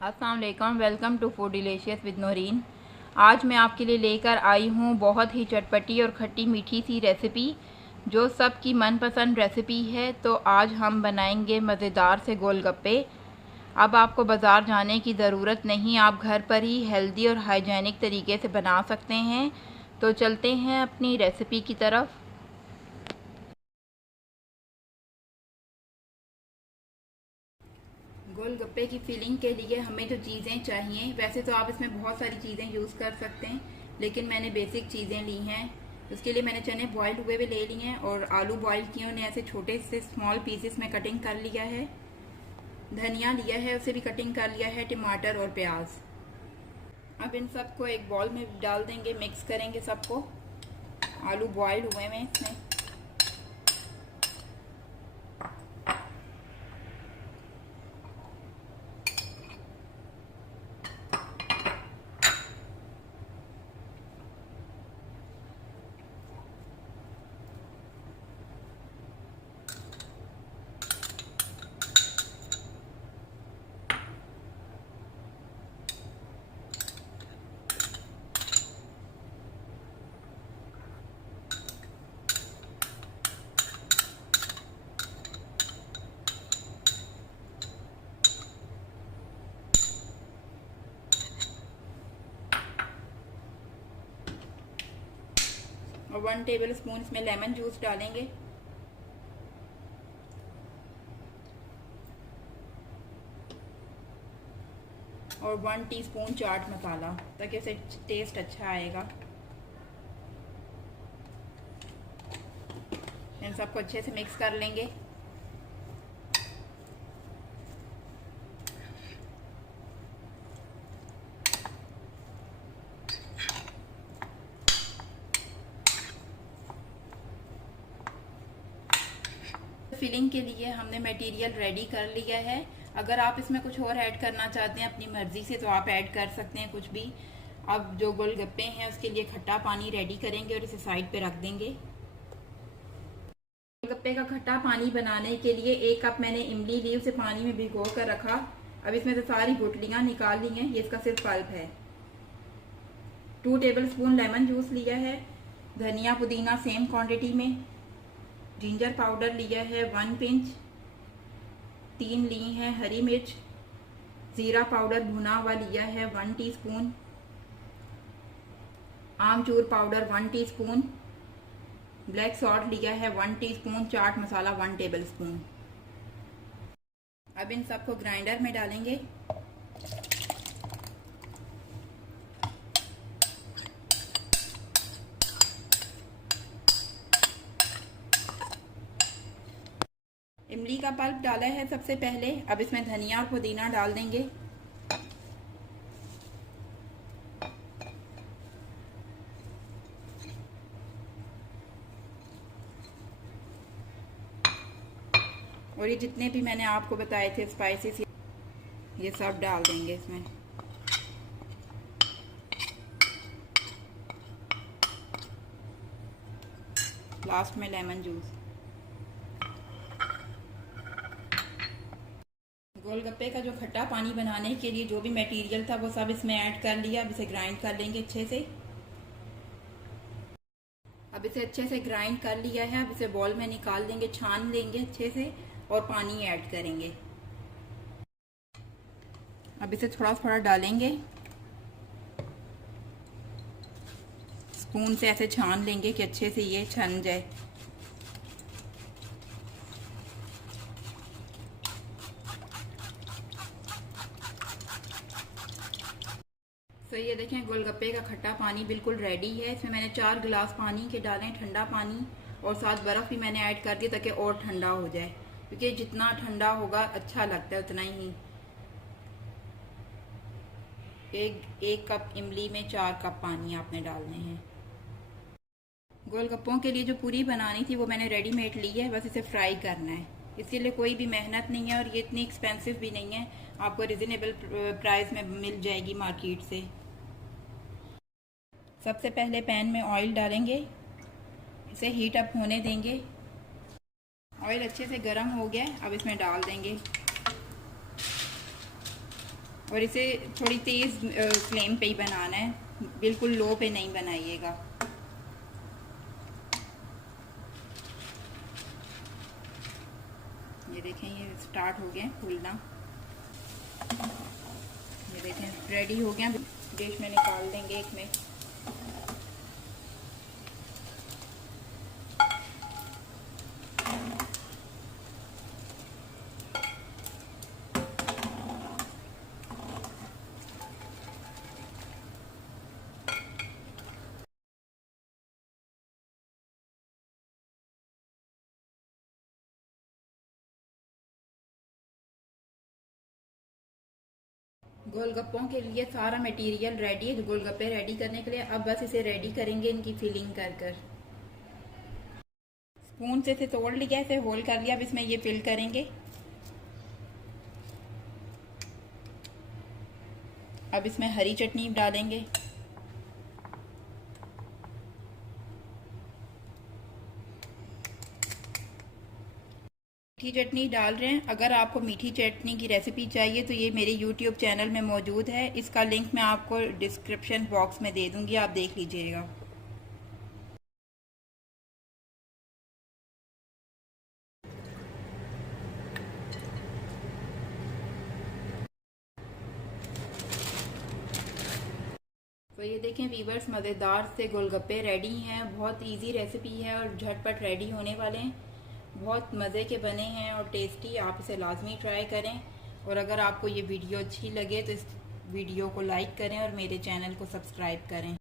अस्सलाम वालेकुम, welcome to food delicious with Naureen. आज मैं आपके लिए लेकर आई हूँ बहुत ही चटपटी और खट्टी मीठी सी रेसिपी जो सबकी मनपसंद रेसिपी है। तो आज हम बनाएंगे मज़ेदार से गोलगप्पे। अब आपको बाज़ार जाने की ज़रूरत नहीं, आप घर पर ही हेल्दी और हाइजेनिक तरीके से बना सकते हैं। तो चलते हैं अपनी रेसिपी की तरफ। गोलगप्पे की फिलिंग के लिए हमें जो चीज़ें चाहिए, वैसे तो आप इसमें बहुत सारी चीज़ें यूज़ कर सकते हैं, लेकिन मैंने बेसिक चीज़ें ली हैं। उसके लिए मैंने चने बॉइल्ड हुए ले लिए हैं और आलू बॉइल किए, उन्हें ऐसे छोटे से स्मॉल पीसेस में कटिंग कर लिया है। धनिया लिया है, उसे भी कटिंग कर लिया है। टमाटर और प्याज। अब इन सबको एक बॉल में डाल देंगे, मिक्स करेंगे सबको। आलू बॉइल्ड हुए हैं इसमें। और 1 टेबल स्पून इसमें लेमन जूस डालेंगे। और 1 टीस्पून चाट मसाला, ताकि इसे टेस्ट अच्छा आएगा। इन सबको अच्छे से मिक्स कर लेंगे। फिलिंग के लिए हमने मटेरियल रेडी कर लिया है। अगर आप इसमें कुछ और ऐड करना चाहते हैं अपनी मर्जी से, तो आप ऐड कर सकते हैं कुछ भी। अब जो गोलगप्पे हैं उसके लिए खट्टा पानी रेडी करेंगे और इसे साइड पे रख देंगे। गोलगप्पे का खट्टा पानी बनाने के लिए 1 कप मैंने इमली ली, उसे पानी में भिगो कर रखा। अब इसमें से सारी गुठलियां निकाल ली हैं, ये इसका सिर्फ पल्प है। 2 टेबल स्पून लेमन जूस लिया है। धनिया पुदीना सेम क्वांटिटी में। जिंजर पाउडर लिया है 1 पिंच। 3 ली हैं हरी मिर्च। जीरा पाउडर भुना हुआ लिया है 1 टीस्पून। आमचूर पाउडर 1 टीस्पून। ब्लैक सॉल्ट लिया है 1 teaspoon. Chaat masala 1 table spoon. अब इन सबको ग्राइंडर में डालेंगे। इमली का पल्प डाला है सबसे पहले। अब इसमें धनिया और पुदीना डाल देंगे। और ये जितने भी मैंने आपको बताए थे स्पाइसेस, ये सब डाल देंगे इसमें। लास्ट में लेमन जूस। गोलगप्पे का जो खट्टा पानी बनाने के लिए जो भी मटेरियल था वो सब इसमें ऐड कर लिया। अब इसे ग्राइंड कर लेंगे अच्छे से। अब इसे अच्छे से ग्राइंड कर लिया है। अब इसे बॉल में निकाल देंगे, छान लेंगे अच्छे से और पानी ऐड करेंगे। अब इसे थोड़ा थोड़ा डालेंगे, स्पून से ऐसे छान लेंगे कि अच्छे से ये छन जाए। तो ये देखें गोलगप्पे का खट्टा पानी बिल्कुल रेडी है। इसमें मैंने 4 गिलास पानी के डाले, ठंडा पानी, और साथ बर्फ़ भी मैंने ऐड कर दिया ताकि और ठंडा हो जाए, क्योंकि जितना ठंडा होगा अच्छा लगता है उतना ही। एक कप इमली में 4 कप पानी आपने डालने हैं। गोलगप्पों के लिए जो पूरी बनानी थी वो मैंने रेडीमेड ली है, बस इसे फ्राई करना है। इसके लिए कोई भी मेहनत नहीं है और ये इतनी एक्सपेंसिव भी नहीं है, आपको रिजनेबल प्राइस में मिल जाएगी मार्केट से। सबसे पहले पैन में ऑयल डालेंगे, इसे हीट अप होने देंगे। ऑयल अच्छे से गर्म हो गया, अब इसमें डाल देंगे और इसे थोड़ी तेज़ फ्लेम पे ही बनाना है, बिल्कुल लो पे नहीं बनाइएगा। ये देखें ये स्टार्ट हो गए फूलना। ये देखें रेडी हो गया, डिश में निकाल देंगे एक में। गोलगप्पों के लिए सारा मटेरियल रेडी है, गोलगप्पे रेडी करने के लिए। अब बस इसे रेडी करेंगे इनकी फिलिंग कर कर। स्पून से इसे तोड़ लिया, इसे होल कर लिया। अब इसमें ये फिल करेंगे। अब इसमें हरी चटनी डालेंगे। मीठी चटनी डाल रहे हैं। अगर आपको मीठी चटनी की रेसिपी चाहिए तो ये मेरे YouTube चैनल में मौजूद है, इसका लिंक मैं आपको डिस्क्रिप्शन बॉक्स में दे दूंगी, आप देख लीजिएगा। तो ये देखें वीवर्स, मज़ेदार से गोलगप्पे रेडी हैं। बहुत इजी रेसिपी है और झटपट रेडी होने वाले हैं। बहुत मज़े के बने हैं और टेस्टी, आप इसे लाजमी ट्राई करें। और अगर आपको ये वीडियो अच्छी लगे तो इस वीडियो को लाइक करें और मेरे चैनल को सब्सक्राइब करें।